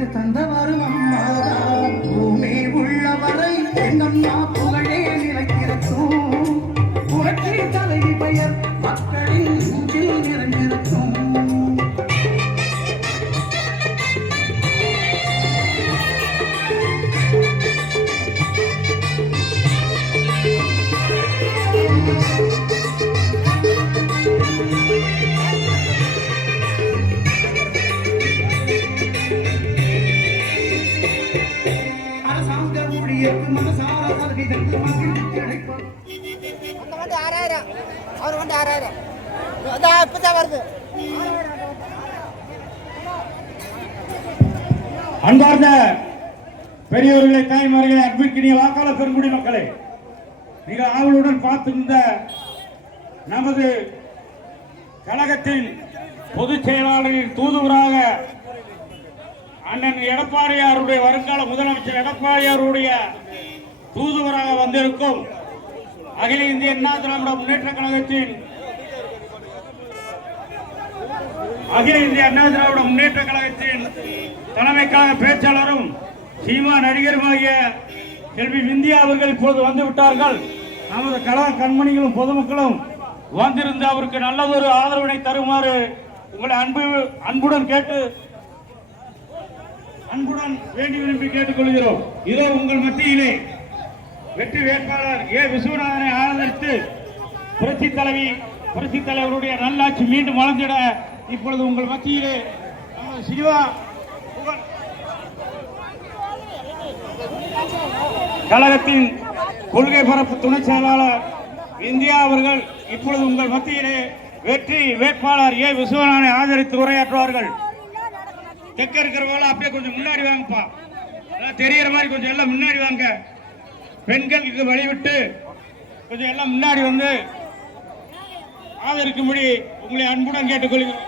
பாட்டு தந்தவரும் அம்மாதான். பூமி உள்ளவரை எங்கம்மா புகழே நிலைத்திருக்கும். புரட்சி தலைவி பெயர் மக்களின் நெஞ்சில் நிறைந்திருக்கும். அன்பார்ந்த பெரியவர்களை, தாய்மார்களை, அன்பிற்கினிய வாக்காளர் பெருங்குடி மக்களை, நீங்கள் ஆவலுடன் பார்த்திருந்த நமது கழகத்தின் பொதுச் செயலாளரின் தூதுவராக அண்ணன் எடப்பாடியாருடைய வருங்கால முதலமைச்சர் எடப்பாடியாருடைய தூதுவராக வந்திருக்கும் அகில இந்திய அண்ணா திராவிட முன்னேற்ற கழகத்தின் தலைமை கழக பேச்சாளரும் சீமா நடிகருமாகிய செல்வி விந்தியா அவர்கள் இப்போது வந்துவிட்டார்கள். நமது கழக கண்மணிகளும் பொதுமக்களும் வந்திருந்து அவருக்கு நல்லதொரு ஆதரவினை தருமாறு உங்களை அன்புடன் வேண்டி விரும்பி கேட்டுக்கொள்கிறோம். இதோ உங்கள் மத்தியிலே வெற்றி வேட்பாளர் ஏ விஸ்வநாதனை ஆதரித்து புரட்சி தலைவருடைய நல்லாட்சி மீண்டும் வளர்ந்திட இப்பொழுது உங்கள் மத்தியிலே சிவா கழகத்தின் கொள்கை பரப்பு துணை செயலாளர் இந்தியா அவர்கள் இப்பொழுது உங்கள் மத்தியிலே வெற்றி வேட்பாளர் ஏ விஸ்வநாதனை ஆதரித்து உரையாற்றுவார்கள். தெற்க இருக்கிறவங்க அப்படியே கொஞ்சம் முன்னாடி வாங்கப்பா, தெரியற மாதிரி கொஞ்சம் எல்லாம் முன்னாடி வாங்க. பெண்களுக்கு வழிவிட்டு கொஞ்சம் எல்லாம் முன்னாடி வந்து ஆதரிக்கும்படி உங்களை அன்புடன் கேட்டுக்கொள்கிறேன்.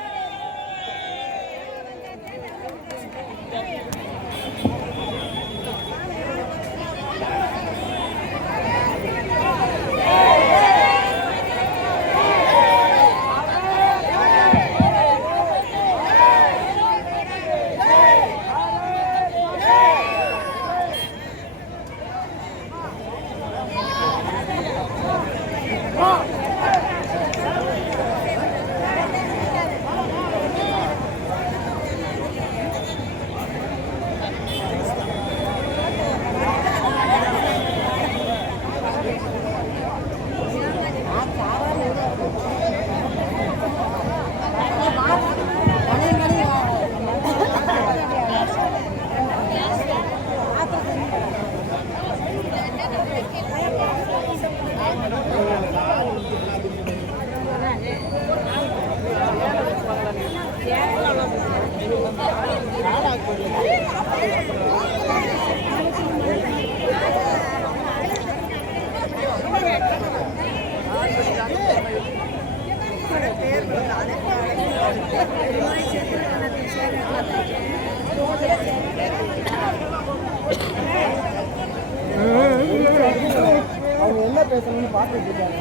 அவங்க என்ன பேசணும்னு பார்த்துட்டு இருக்காங்க.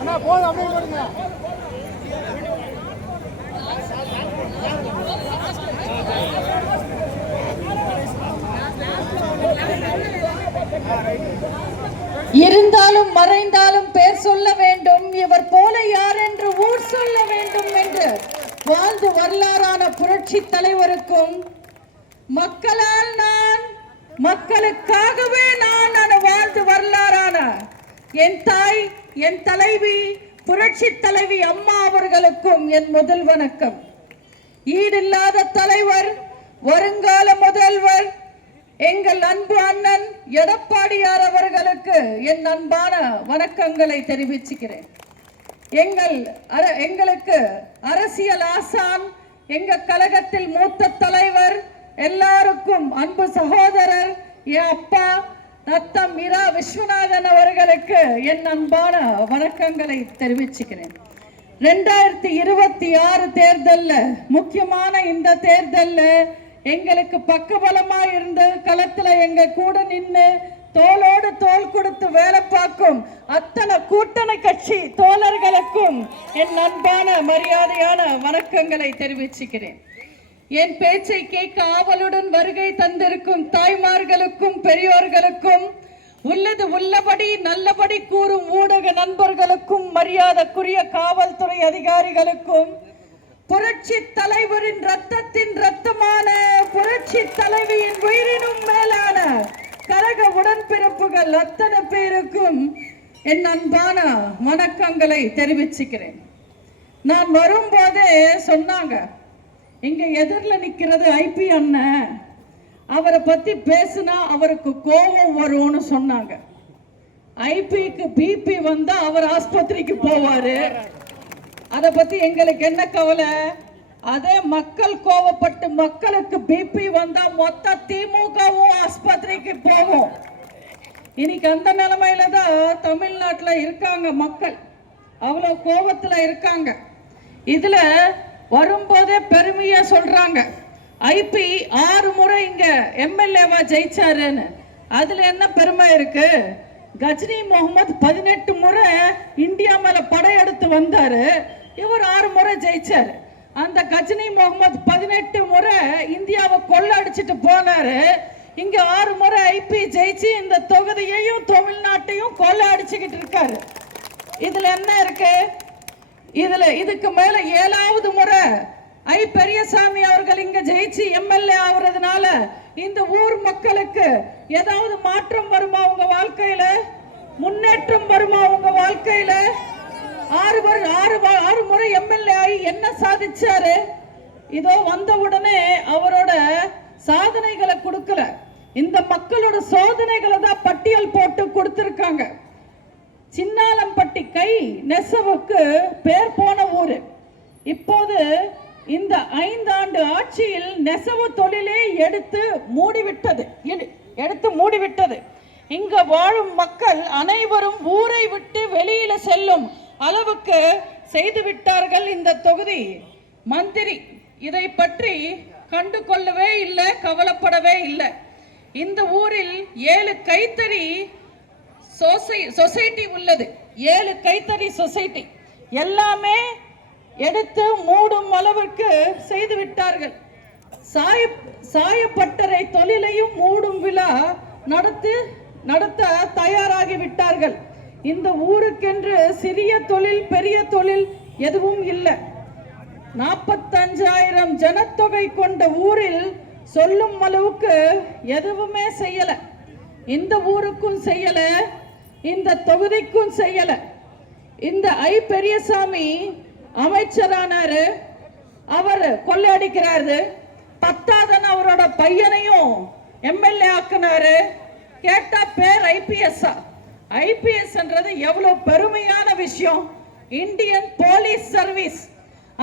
அண்ணா போதும் அப்படியே வருங்க. இருந்தாலும் மறைந்தாலும் பேர் சொல்ல வேண்டும், இவர் போல யார் என்று ஊர் சொல்ல வேண்டும் என்று வாழ்ந்து வரலாறான புரட்சி தலைவருக்கும் மக்களால் நான் மக்களுக்காகவே நான் வாழ்ந்து வரலாறான என் தாய் என் தலைவி புரட்சி தலைவி அம்மா அவர்களுக்கும் என் முதல் வணக்கம். ஈடில்லாத தலைவர் வருங்கால முதல்வர் எங்கள் அன்பு அண்ணன் எடப்பாடியார் அவர்களுக்கு என் அன்பான வணக்கங்களை தெரிவிச்சுக்கிறேன். எங்களுக்கு அரசியல் ஆசான், எங்க கழகத்தில் மூத்த தலைவர், எல்லாருக்கும் அன்பு சகோதரர் என் அப்பா நத்தம் இரா விஸ்வநாதன் அவர்களுக்கு என் அன்பான வணக்கங்களை தெரிவிச்சுக்கிறேன். 2026 தேர்தல்ல முக்கியமான இந்த தேர்தல்ல எங்களுக்கு பக்கபலமா இருந்து களத்துல எங்க கூட நின்று தோளோடு தோள் கொடுத்து வேலை பார்க்கும் அத்தனை கூட்டணி கட்சி தோழர்களுக்கும் என் அன்பான மரியாதையான வணக்கங்களை தெரிவிச்சுக்கிறேன். என் பேச்சை கேட்க ஆவலுடன் வருகை தந்திருக்கும் தாய்மார்களுக்கும் பெரியோர்களுக்கும் உள்ளது உள்ளபடி நல்லபடி கூறும் ஊடக நண்பர்களுக்கும் மரியாதைக்குரிய காவல்துறை அதிகாரிகளுக்கும் புரட்சி தலைவரின் ரத்தத்தின் ரத்தமான புரட்சி தலைவியின் உயிரினும் மேலான கழக உடன்பிறப்புகள் அத்தனை பேருக்கும் என் அன்பான வணக்கங்களை தெரிவிச்சுக்கிறேன். நான் வரும்போதே சொன்னாங்க, இங்க எதிரில் நிக்கிறது ஐபி அண்ணன், அவரை பத்தி பேசினா அவருக்கு கோபம் வரும்னு சொன்னாங்க. ஐபிக்கு பிபி வந்தா அவர் ஆஸ்பத்திரிக்கு போவாரு, அத பத்தி எங்களுக்கு என்ன கவலை? அதே மக்கள் கோவப்பட்டு மக்களுக்கு பிபி வந்தா மொத்த திமுகவும் ஆஸ்பத்திரிக்கு போகும். இன்னைக்கு அந்த நிலைமையில தான் தமிழ்நாட்டுல இருக்காங்க மக்கள், அவ்வளவு கோபத்துல இருக்காங்க. இதுல வரும்போதே பெருமையா சொல்றாங்க, ஐபி 6 முறை இங்க எம்எல்ஏவா ஜெயிச்சாருன்னு. அதுல என்ன பெருமை இருக்கு? கஜினி முகமது 18 முறை இந்தியா மேல படையெடுத்து வந்தாரு, இவர் 6 முறை ஜெயிச்சாரு. அந்த கஜினி முகமது 18 முறை இந்தியாவை கொள்ளடிச்சிட்டு போனாரு, இங்க 6 முறை ஐபி ஜெயிச்சு இந்த தொகுதியையும் தமிழ்நாட்டையும் கொள்ளடிச்சுக்கிட்டு இருக்காரு. இதுல என்ன இருக்கு? இதுக்கு மேல 7வது முறை ஐ பெரியசாமி அவர்கள் இங்க ஜெயிச்சு எம்எல்ஏ ஆகுறதுனால இந்த ஊர் மக்களுக்கு ஏதாவது மாற்றம் வருமா? உங்க வாழ்க்கையில முன்னேற்றம் வருமா? உங்க வாழ்க்கையில 6 முறை எம்எல்ஏ ஆகி என்ன சாதிச்சாரு? இதோ வந்த உடனே அவரோட சாதனைகளை கொடுக்கல, இந்த மக்களோட சோதனைகளை தான் பட்டியல் போட்டு கொடுத்திருக்காங்க. சின்னாலம்பட்டி கை நெசவுக்கு பேர் போன ஊரு. இப்போது இந்த 5 ஆண்டு ஆட்சியில் நெசவு தொழிலே எடுத்து மூடிவிட்டது. இங்க வாழும் மக்கள் அனைவரும் ஊரை விட்டு வெளியில செல்லும் அளவுக்கு செய்து விட்டார்கள் இந்த தொகுதி மந்திரி. இதை பற்றி கண்டு கொள்ளவே இல்லை, கவலைப்படவே இல்லை. இந்த ஊரில் 7 கைத்தறி சொசைட்டி உள்ளது. 7 கைத்தறி சொசைட்டி எல்லாமே எடுத்து மூடும் அளவிற்கு செய்து விட்டார்கள். சாயப்பட்டறை தொழிலையும் மூடும் விழா நடத்த தயாராகி விட்டார்கள். இந்த ஊருக்கென்று சிறிய தொழில் பெரிய தொழில் எதுவும் இல்லை. 45,000 ஜனத்தொகை கொண்ட ஊரில் சொல்லும் அளவுக்கு எதுவுமே செய்யல. இந்த ஊருக்கும் செய்யல, இந்த தொகுதிக்கும் செய்யல. இந்த ஐ பெரியசாமி அமைச்சரானாரு, அவர் கொள்ளையடிக்கிறாரு. 10ஆவது அவரோட பையனையும் எம்எல்ஏ ஆக்குனாரு. கேட்டா பேர் ஐபிஎஸ். ஐபிஎஸ்ன்றது எவ்வளவு பெருமையான விஷயம், இந்தியன் போலீஸ் சர்வீஸ்.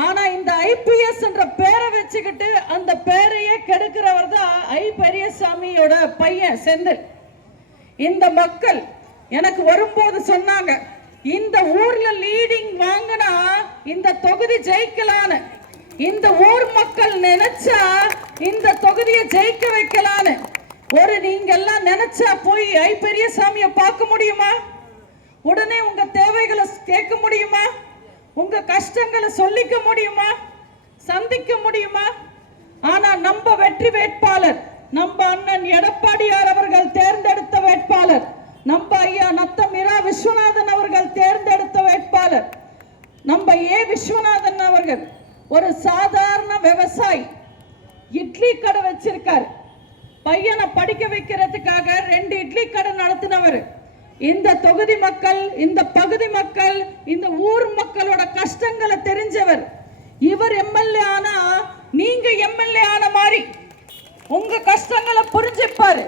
ஆனா இந்த ஐபிஎஸ் என்ற பேரை வச்சுக்கிட்டு அந்த பேரையே கெடுக்கிறவர் தான் ஐ பெரியசாமியோட பையன் செந்தில். இந்த மக்கள் எனக்கு வரும்போது சொன்னாங்க, இந்த ஊர்ல லீடிங் வாங்கினா இந்த தொகுதி ஜெயிக்கலான்னு. இந்த ஊர் மக்கள் நினைச்சா இந்த தொகுதியை ஜெயிக்க வைக்கலான்னு. நீங்க எல்லாம் நினைச்சா போய் ஐ பெரியசாமியை பார்க்க முடியுமா? உடனே உங்க தேவைகளை கேட்க முடியுமா? உங்க கஷ்டங்களை சொல்லிக்க முடியுமா? சந்திக்க முடியுமா? ஆனா நம்ம வெற்றி வேட்பாளர், நம்ம அண்ணன் எடப்பாடியார் அவர்கள் தேர்ந்தெடுத்த வேட்பாளர், நம்ம ஐயா நத்தம் இரா விஸ்வநாதன் அவர்கள் தேர்ந்தெடுத்த வேட்பாளர், நம்ம ஏ விஸ்வநாதன் அவர்கள் ஒரு சாதாரண விவசாயி, இட்லி கடை வச்சிருக்காரு. பையனை படிக்க வைக்கிறதுக்காக 2 இட்லி கடை நடத்தினவர். இந்த தொகுதி மக்கள், இந்த பகுதி மக்கள், இந்த ஊர் மக்களோட கஷ்டங்களை தெரிஞ்சவர். இவர் எம்எல்ஏ ஆனா நீங்க எம்எல்ஏ ஆன மாதிரி உங்க கஷ்டங்களை புரிஞ்சுப்பாரு.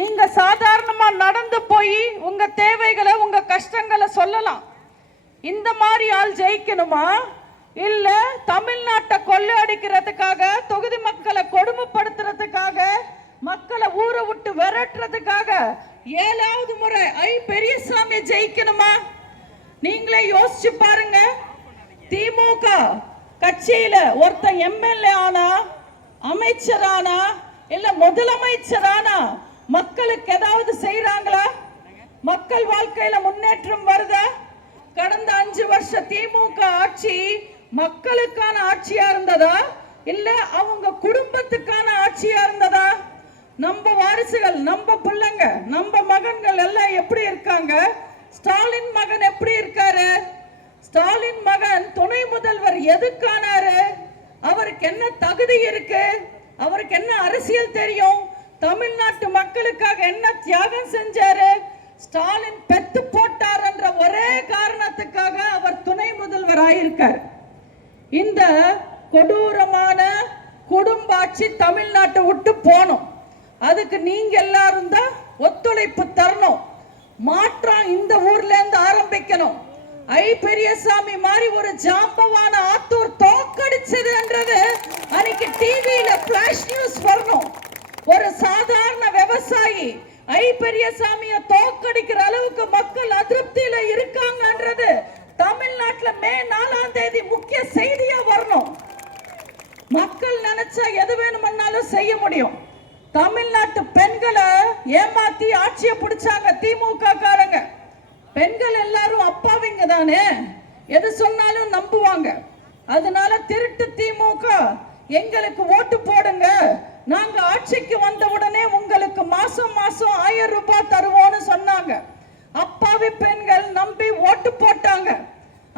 நீங்க சாதாரணமா நடந்து போய் உங்க தேவைகளை உங்க கஷ்டங்களை சொல்லலாம். இந்த மாதிரி ஆள் ஜெயிக்கணுமா? இல்ல தமிழ்நாட்டை கொள்ளையடிக்கிறதுக்காக, தொகுதி மக்களை கொடுமைப்படுத்துறதுக்காக, மக்களை ஊரை விட்டு விரட்டுறதுக்காக 7வது முறை ஐ பெரியசாமி ஜெயிக்கணுமா? நீங்களே யோசிச்சு பாருங்க. திமுக கட்சியில ஒருத்தன் எம்எல்ஏ ஆனா அமைச்சரானா இல்ல முதலமைச்சரானா மக்களுக்கு ஏதாவது செய்யறாங்களா? மக்கள் வாழ்க்கையில முன்னேற்றம் வருதா? கடந்த 5 வருஷ திமுக ஆட்சி மக்களுக்கான ஆட்சியா இருந்ததா இல்ல அவங்க குடும்பத்துக்கான ஆட்சியா இருந்ததா? நம்ம வாரிசுகள், நம்ம பிள்ளைங்க, நம்ம மகன்கள் எல்லாம் எப்படி இருக்காங்க? ஸ்டாலின் மகன் எப்படி இருக்காரு? ஸ்டாலின் மகன் துணை முதல்வர் எதுக்கானாரு? அவருக்கு என்ன தகுதி இருக்கு? அவருக்கு என்ன அரசியல் தெரியும்? தமிழ்நாட்டு மக்களுக்காக என்ன தியாகம் செஞ்சாரு? ஸ்டாலின் பெத்து போட்டார் என்ற ஒரே காரணத்துக்காக அவர் துணை முதல்வர் ஆயிருக்கார். இந்த கொடூரமான குடும்ப ஆட்சி தமிழ்நாட்டை விட்டு போனோம். அதுக்கு நீங்க எல்லாரும் தான் ஒத்துழைப்பு தரணும். மாற்றம் இந்த ஊர்ல இருந்து ஆரம்பிக்கணும். ஐ பெரியசாமி மாதிரி ஒரு ஜாம்பவான ஆத்தூர் தோக்கடிச்சது என்றது அன்னைக்கு டிவியில பிளாஷ் நியூஸ் வரணும். ஒரு சாதாரண விவசாயி ஐ பெரியசாமிய தோக்கடிக்கிற அளவுக்கு மக்கள் அதிருப்தியில இருக்காங்கன்றது தமிழ்நாட்டுல மே 4ஆம் தேதி முக்கிய செய்தியா வரணும். மக்கள் நினைச்சா எது வேணும்னாலும் செய்ய முடியும். தமிழ்நாட்டு பெண்களை ஏமாத்தி ஆட்சியை பிடிச்சாங்க திமுக காரங்க. பெண்கள் எல்லாரும் அப்பாவிங்க தானே, எது சொன்னாலும் நம்புவாங்க. அதனால திருட்டு திமுக எங்களுக்கு ஓட்டு போடுங்க, நாங்க ஆட்சிக்கு வந்த உடனே உங்களுக்கு மாசம் மாசம் 1000 ரூபாய் தருவோம்னு சொன்னாங்க. அப்பாவி பெண்கள் நம்பி ஓட்டு போட்டாங்க.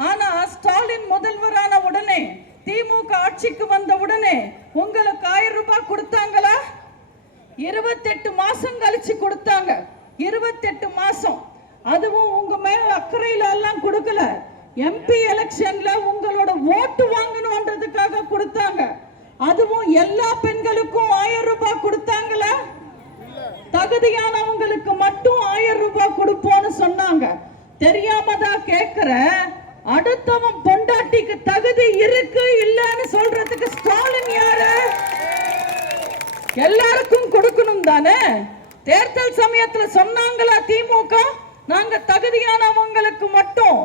ஆனா ஸ்டாலின் முதல்வரான உடனே, திமுக ஆட்சிக்கு வந்த உடனே உங்களுக்கு 1000 ரூபாய் கொடுத்தாங்களா? 28 மாசம் கழிச்சு கொடுத்தாங்க. 28 மாசம். அதுவும் உங்க மேல அக்கறையில எல்லாம் கொடுக்கல. எம்பி எலெக்ஷன்ல உங்களோட ஓட்டு வாங்கணும்ன்றதுக்காக கொடுத்தாங்க. அதுவும் எல்லா பெண்களுக்கும் 1000 ரூபாய் கொடுத்தாங்களா? தகுதியானவங்களுக்கு மட்டும் 1000 ரூபாய் கொடுப்போம்னு சொன்னாங்க. தெரியாம தான் கேக்குற, அடுத்தவன் பொண்டாட்டிக்கு தகுதி இருக்கு இல்லன்னு சொல்றதுக்கு ஸ்டாலின் யாரு? எல்லாருக்கும் கொடுக்கணும் தானே. தேர்தல் சமயத்துல சொன்னாங்களா திமுக நாங்க தகுதியானவங்களுக்கு மட்டும்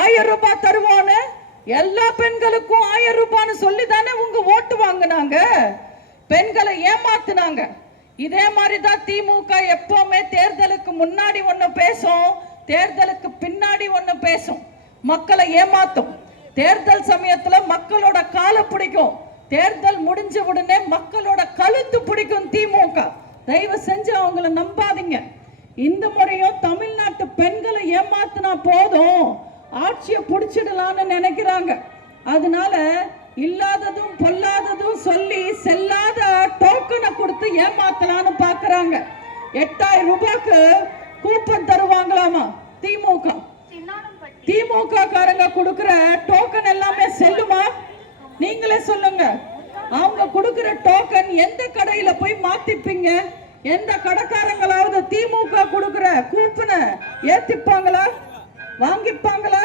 1000 ரூபாய் தருவோன்னு? எல்லா பெண்களுக்கும் 1000 ரூபான்னு சொல்லி தானே உங்க ஓட்டு வாங்கினாங்க. பெண்களை ஏமாத்துனாங்க. இதே மாதிரிதான் திமுக எப்பவுமே தேர்தலுக்கு முன்னாடி ஒண்ணு பேசும், தேர்தலுக்கு பின்னாடி ஒண்ணு பேசும். மக்களை ஏமாத்தும். தேர்தல் சமயத்துல மக்களோட காலை பிடிக்கும், தேர்தல் முடிஞ்ச உடனே மக்களோட கழுத்து பிடிக்கும் திமுக. தயவு செஞ்சு அவங்கள நம்பாதீங்க. இந்த முறையும் தமிழ்நாட்டு பெண்களை ஏமாத்தினா போதும், ஆட்சியை பிடிச்சிடலான்னு நினைக்கிறாங்க. அதனால இல்லாததும் பொல்லாததும் சொல்லி செல்லாத டோக்கனை கொடுத்து ஏமாத்தலான்னு பாக்குறாங்க. 8000 ரூபாய்க்கு கூப்பன் தருவாங்களாமா திமுக. திமுக காரங்க கொடுக்கிற டோக்கன் எல்லாமே செல்லுமா? நீங்களே சொல்லுங்க. அவங்க கொடுக்கிற டோக்கன் எந்த கடையில போய் மாத்திப்பீங்க? எந்த கடைக்காரங்களாவது திமுக கொடுக்கிற கூப்பனை ஏத்திப்பாங்களா? வாங்கிப்பாங்களா?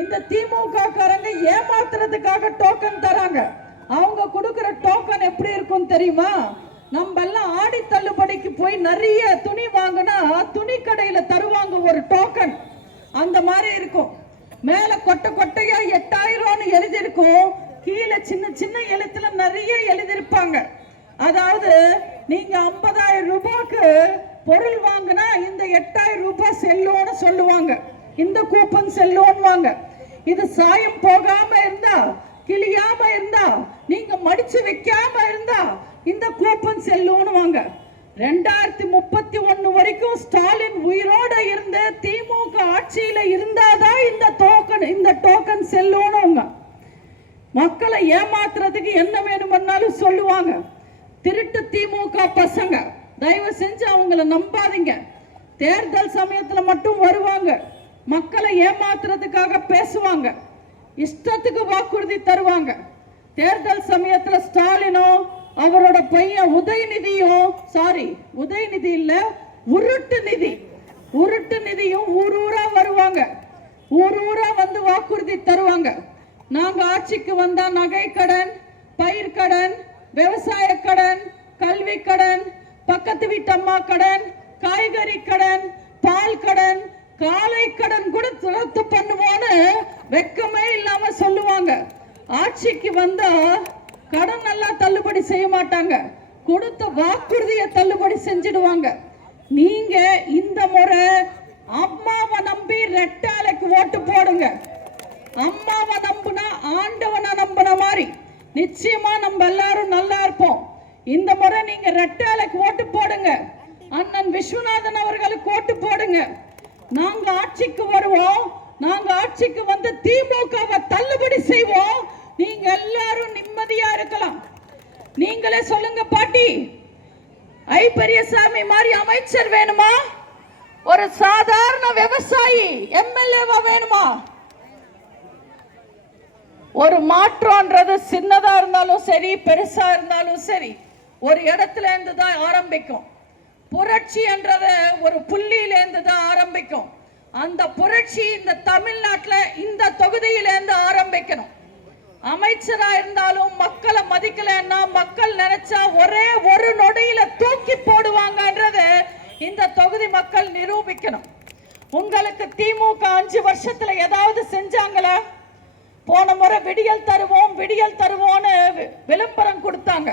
இந்த திமுக காரங்க ஏமாத்துறதுக்காக டோக்கன் தராங்க. அவங்க கொடுக்கிற டோக்கன் எப்படி இருக்கும் தெரியுமா? நம்ம எல்லாம் ஆடி தள்ளுபடிக்கு போய் நிறைய துணி வாங்கினா துணி கடையில தருவாங்க ஒரு டோக்கன், அந்த மாதிரி இருக்கும். மேல கொட்டை கொட்டையா 8000 எழுதி இருக்கும், கீழே சின்ன சின்ன எழுத்துல நிறைய எழுதிருப்பாங்க. அதாவது நீங்க 50,000 ரூபாய்க்கு பொருள் வாங்கினா இந்த 8000 ரூபாய் செல்லும்னு சொல்லுவாங்க. இந்த கூப்பன் செல்லுவாங்க. இது சாயம் போகாம இருந்தா, கிளியாம இருந்தா, நீங்க மடிச்சு வைக்காம இருந்தா இந்த கூப்பன் செல்லுவாங்க. 2031 வரைக்கும் ஸ்டாலின் உயிரோட இருந்து திமுக ஆட்சியில இருந்தாதான் இந்த டோக்கன் செல்லுவாங்க. மக்களை ஏமாத்துறதுக்கு என்ன வேணும்னாலும் சொல்லுவாங்க. திருட்டு திமுக பசங்க, தயவு செஞ்சு அவங்கள நம்பாதீங்க. தேர்தல் சமயத்துல மட்டும் வருவாங்க, மக்களை ஏமாத்துறதுக்காக பேசுவாங்க, இஷ்டத்துக்கு வாக்குறுதி தருவாங்க. தேர்தல் சமயத்துல ஸ்டாலினும் அவரோட பையன் உதயநிதி இல்ல, உருட்டு நிதியும் ஊரூரா வருவாங்க. ஊரூரா வந்து வாக்குறுதி தருவாங்க. நாங்க ஆட்சிக்கு வந்தா நகை கடன், பயிர் கடன், விவசாய கடன், கல்வி கடன், பக்கத்து வீட்டு அம்மா கடன், காய்கறி கடன், பால் கடன், காலை கடன் கூட ரத்து பண்ணுவோன்னு வெக்கமே இல்லாம சொல்லுவாங்க. ஆட்சிக்கு வந்தா கடன் எல்லாம் தள்ளுபடி செய்ய மாட்டாங்க, கொடுத்த வாக்குறுதியை தள்ளுபடி செஞ்சிடுவாங்க. நீங்க இந்த முறை அம்மாவை நம்பி ரெட்டாலைக்கு ஓட்டு போடுங்க. அம்மாவை நம்புனா ஆண்டவனை நம்பின மாதிரி நிச்சயமா நம்ம எல்லாரும் நல்லா இருப்போம். இந்த முறை நீங்க ரெட்டாலைக்கு ஓட்டு போடுங்க. அண்ணன் விஸ்வநாதன் அவர்களுக்கு ஓட்டு போடுங்க. நாங்க ஆட்சிக்கு வருவோம். நாங்க ஆட்சிக்கு வந்து திமுகவை தள்ளுபடி செய்வோம். நீங்க எல்லாரும் நிம்மதியா இருக்கலாம். நீங்களே சொல்லுங்க பாட்டி, ஐ பெரியசாமி மாதிரி அமைச்சர் வேணுமா, ஒரு சாதாரண விவசாயி எம்எல்ஏவா வேணுமா? ஒரு மாற்றம்ன்றது சின்னதா இருந்தாலும் சரி, பெருசா இருந்தாலும் சரி, ஒரு இடத்துல இருந்து தான் ஆரம்பிக்கும். புரட்சி என்றது ஒரு புள்ளியில இருந்து தான் ஆரம்பிக்கும். அந்த புரட்சி இந்த தமிழ்நாட்டில் இந்த தொகுதியிலேருந்து ஆரம்பிக்கணும். அமைச்சரா இருந்தாலும் மக்களை மதிக்கலன்னா மக்கள் நினைச்சா ஒரே ஒரு நொடியில தூக்கி போடுவாங்கன்றது இந்த தொகுதி மக்கள் நிரூபிக்கணும். உங்களுக்கு திமுக 5 வருஷத்துல ஏதாவது செஞ்சாங்களா? போன முறை விடியல் தருவோம் விடியல் தருவோம்னு விளம்பரம் கொடுத்தாங்க.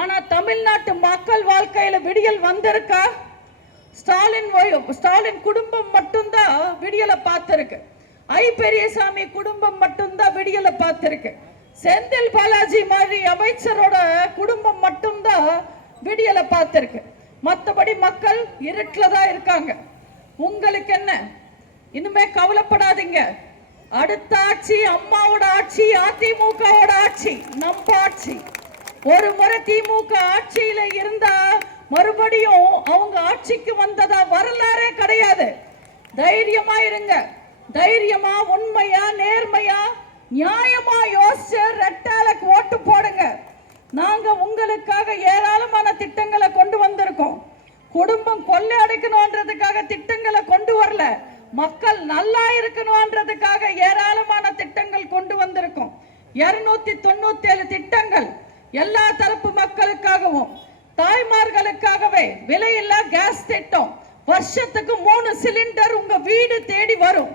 ஆனா தமிழ்நாட்டு மக்கள் வாழ்க்கையில விடியல் வந்திருக்கா? ஸ்டாலின் குடும்பம் மட்டும்தான் விடியலை பார்த்திருக்கு. ஐ பெரியசாமி குடும்பம் மட்டும்தான் விடியலை பார்த்திருக்கு. செந்தில் பாலாஜி மாதிரி அமைச்சரோட குடும்பம் மட்டும்தான் விடியலை பார்த்திருக்கு. மற்றபடி மக்கள் இருட்டுல தான் இருக்காங்க. உங்களுக்கு என்ன? இனிமே கவலைப்படாதீங்க. அடுத்த ஆட்சி அம்மாவோட ஆட்சி, அதிமுகவோட ஆட்சி, நம்ம ஆட்சி. ஒரு முறை திமுக ஆட்சியில இருந்தா மறுபடியும் அவங்க ஆட்சிக்கு வந்ததா வரலாறே கிடையாது. தைரியமா இருங்க. தைரியமா, உண்மையா, நேர்மையா, நியாயமா யோசிச்சு ரெட்டாலைக்கு ஓட்டு போடுங்க. நாங்க உங்களுக்காக ஏராளமான திட்டங்களை கொண்டு வந்திருக்கோம். குடும்பம் கொள்ளை அடைக்கணும்ன்றதுக்காக திட்டங்களை கொண்டு வரல, மக்கள் நல்லா இருக்கணும்ன்றதுக்காக ஏராளமான திட்டங்கள் கொண்டு வந்திருக்கோம். 297 திட்டங்கள் எல்லா தரப்பு மக்களுக்காகவும். தாய்மார்களுக்காகவே விலையில்லா கேஸ் திட்டம், வருஷத்துக்கு 3 சிலிண்டர் உங்க வீடு தேடி வரும்.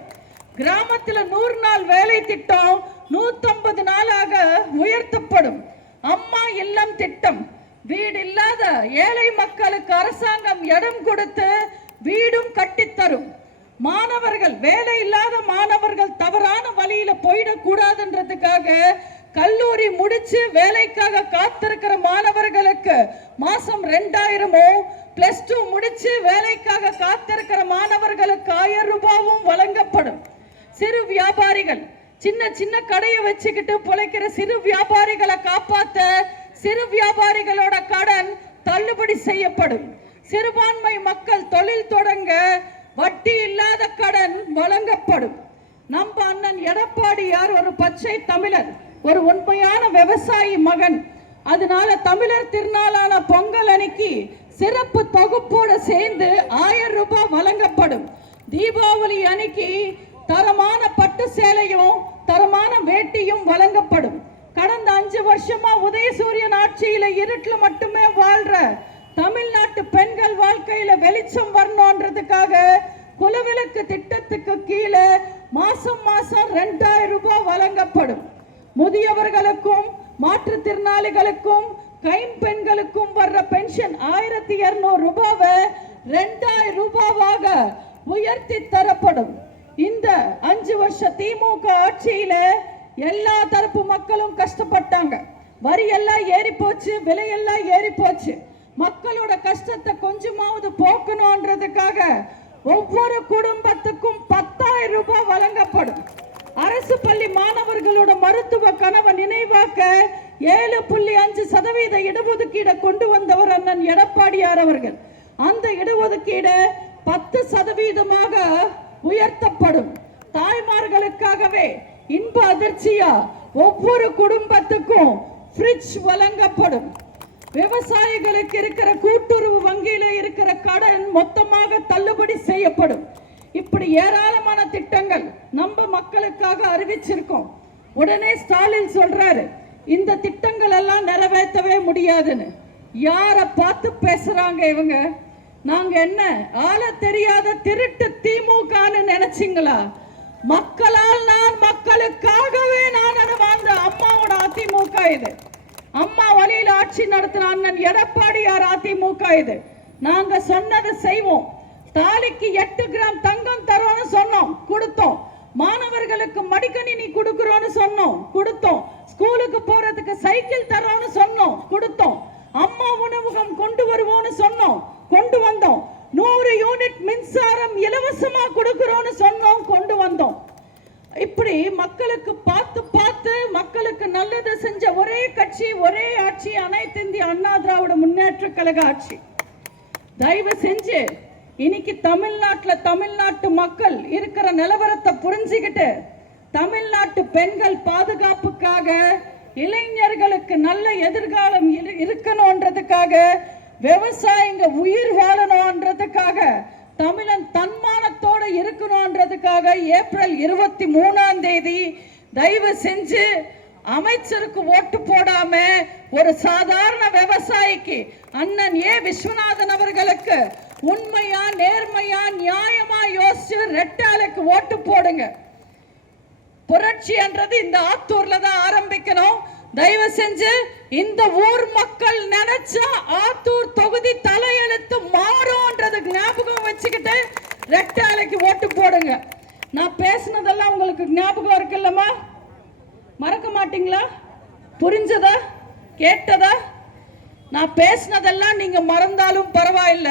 கிராமத்துல 100 நாள் வேலை திட்டம் 150 நாளாக உயர்த்தப்படும். அம்மா இல்லம் திட்டம், வீடு இல்லாத ஏழை மக்களுக்கு அரசாங்கம் இடம் கொடுத்து வீடும் கட்டித்தரும். மாணவர்கள், வேலை இல்லாத மாணவர்கள் தவறான வழியில போயிடக்கூடாதுன்றதுக்காக கல்லூரி முடிச்சு வேலைக்காக காத்திருக்கிற மாணவர்களுக்கு மாசம் 2000 +2 முடிச்சு வேலைக்காக காத்திருக்கிற மாணவர்களுக்கு 1000 ரூபாயும் வழங்கப்படும். சிறு வியாபாரிகள், சின்ன சின்ன கடையை வச்சுக்கிட்டு பிழைக்கிற சிறு வியாபாரிகளை காப்பாத்த சிறு வியாபாரிகளோட கடன் தள்ளுபடி செய்யப்படும். சிறுபான்மை மக்கள் தொழில் தொடங்க வட்டி இல்லாத கடன் வழங்கப்படும். நம்ம அண்ணன் எடப்பாடியார் ஒரு பச்சை தமிழர், ஒரு உண்மையான விவசாயி மகன். அதனால தமிழர் திருநாளான பொங்கல் அன்னைக்கு சிறப்பு தொகுப்போடு சேர்ந்து 1000 ரூபாய் வழங்கப்படும். தீபாவளி அன்னைக்கு தரமான பட்டு சேலையும் தரமான வேட்டியும் வழங்கப்படும். கடந்த 5 வருஷமா உதயசூரியன் ஆட்சியில இருட்டுல மட்டுமே வாழ்ற தமிழ்நாட்டு பெண்கள் வாழ்க்கையில வெளிச்சம் வரணும்ன்றதுக்காக குலவிளக்கு திட்டத்துக்கு கீழே மாசம் 2000 ரூபாய் வழங்கப்படும். முதியவர்களுக்கும் மாற்றுத்திறனாளிகளுக்கும் கைம்பெண்களுக்கும் வர்ற பென்ஷன் 1200 ரூபாவை 2000 ரூபாவாக உயர்த்தி தரப்படும். இந்த 5 வருஷ திமுக ஆட்சியில எல்லா தரப்பு மக்களும் கஷ்டப்பட்டாங்க. வரி எல்லாம் ஏறி போச்சு, விலையெல்லாம் ஏறி போச்சு. மக்களோட கஷ்டத்தை கொஞ்சமாவது போக்கணும்ன்றதுக்காக ஒவ்வொரு குடும்பத்துக்கும் 10,000 ரூபாய் வழங்கப்படும். அரசு பள்ளி மாணவர்களோட மருத்துவ கனவை நினைவாக்க 7.5% இடஒதுக்கீடை கொண்டு வந்தவர் அண்ணன் எடப்பாடியார் அவர்கள். அந்த இடஒதுக்கீடு 10% உயர்த்தப்படும். தாய்மார்களுக்காகவே இன்ப அதிர்ச்சியா ஒவ்வொரு குடும்பத்துக்கும் ஃப்ரிட்ஜ் வழங்கப்படும். விவசாயிகளுக்கு இருக்கிற கூட்டுறவு வங்கியில இருக்கிற கடன் மொத்தமாக தள்ளுபடி செய்யப்படும். இப்படி ஏராளமான திட்டங்கள் நம்ம மக்களுக்காக அறிவிச்சிருக்கோம். உடனே ஸ்டாலின் சொல்றாரு, இந்த திட்டங்கள் எல்லாம் நிறைவேற்றவே முடியாதுன்னு. யாரை பார்த்து பேசுறாங்க இவங்க? நாங்க என்ன ஆள தெரியாத திருட்டு திமுகன்னு நினைச்சீங்களா? மக்களால் நான், மக்களுக்காகவே நான் வாழ்ந்த அம்மாவோட அதிமுக இது. அம்மா வழியில் ஆட்சி நடத்தின அண்ணன் எடப்பாடியார் அதிமுக இது. நாங்க சொன்னதை செய்வோம். தாலிக்கு 8 கிராம் தங்கம் தரோன்னு சொன்னோம், கொடுத்தோம். மாணவர்களுக்கு மடிக்கணினி கொடுக்கிறோம்னு சொன்னோம், கொடுத்தோம். ஸ்கூலுக்கு போறதுக்கு சைக்கிள் தரோம்னு சொன்னோம், கொடுத்தோம். அம்மா உணவகம் கொண்டு வருவோம்னு சொன்னோம், கொண்டு வந்தோம். 100 யூனிட் மின்சாரம் இலவசமா கொடுக்கிறோம்னு சொன்னோம், கொண்டு வந்தோம். இப்படி மக்களுக்கு பார்த்து பார்த்து மக்களுக்கு நல்லது செஞ்ச ஒரே கட்சி, ஒரே ஆட்சி அனைத்து இந்திய அண்ணா திராவிட முன்னேற்ற கழக ஆட்சி. தயவு செஞ்சு இன்னைக்கு தமிழ்நாட்டு மக்கள் இருக்கிற நிலவரத்தை புரிஞ்சுக்கிட்டு தமிழ்நாட்டு பெண்கள் பாதுகாப்புக்காக, இளைஞர்களுக்கு நல்ல எதிர்காலம் இருக்கணும்ன்றதுக்காக, விவசாயிங்க உயிர் வாழணும்ன்றதுக்காக, தமிழன் தன்மானத்தோட இருக்கணும்ன்றதுக்காக ஏப்ரல் 23ஆம் தேதி தயவு செஞ்சு அமைச்சருக்கு ஓட்டு போடாம ஒரு சாதாரண விவசாயிக்கு அண்ணன் ஏ விஸ்வநாதன் அவர்களுக்கு உண்மையா, நேர்மையா, நியாயமா யோசிச்சு ரெட்டாலைக்கு ஓட்டு போடுங்க. புரட்சி என்றது இந்த ஆத்தூர்ல தான் ஆரம்பிக்கணும். தயவு செஞ்சு இந்த ஊர் மக்கள் நினைச்சா ஆத்தூர் தொகுதி தலையெழுத்து மாறும்ன்றதுக்கு ஞாபகம் வச்சுக்கிட்டு ரெட்டாலைக்கு ஓட்டு போடுங்க. நான் பேசினதெல்லாம் உங்களுக்கு ஞாபகம் இருக்குல்லம்மா? மறக்க மாட்டீங்களா? புரிஞ்சதா? கேட்டதா? நான் பேசினதெல்லாம் நீங்க மறந்தாலும் பரவாயில்ல.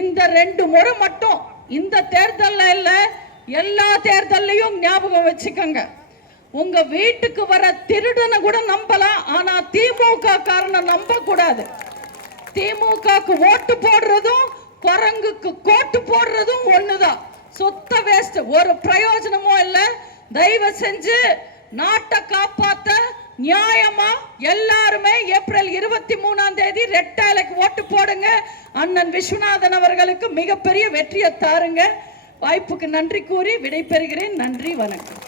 இந்த 2 முறை மட்டும், இந்த தேர்தல்ல இல்ல, எல்லா தேர்தல்லையும் ஞாபகம் வச்சுக்கோங்க. உங்க வீட்டுக்கு வர திருடனை கூட நம்பலாம், ஆனா திமுக காரனை நம்ப கூடாது. திமுகக்கு ஓட்டு போடுறதும் குரங்குக்கு கோட்டு போடுறதும் ஒண்ணுதான். சொத்த வேஸ்ட், ஒரு பிரயோஜனமும் இல்ல. தயவு செஞ்சு நாட்டை காப்பாத்த நியாயமா எல்லாருமே ஏப்ரல் 23ஆம் தேதி ரெட்டாலைக்கு ஓட்டு போடுங்க. அண்ணன் விஸ்வநாதன் அவர்களுக்கு மிகப்பெரிய வெற்றியை தாருங்க. வாய்ப்புக்கு நன்றி கூறி விடைபெறுகிறேன். நன்றி, வணக்கம்.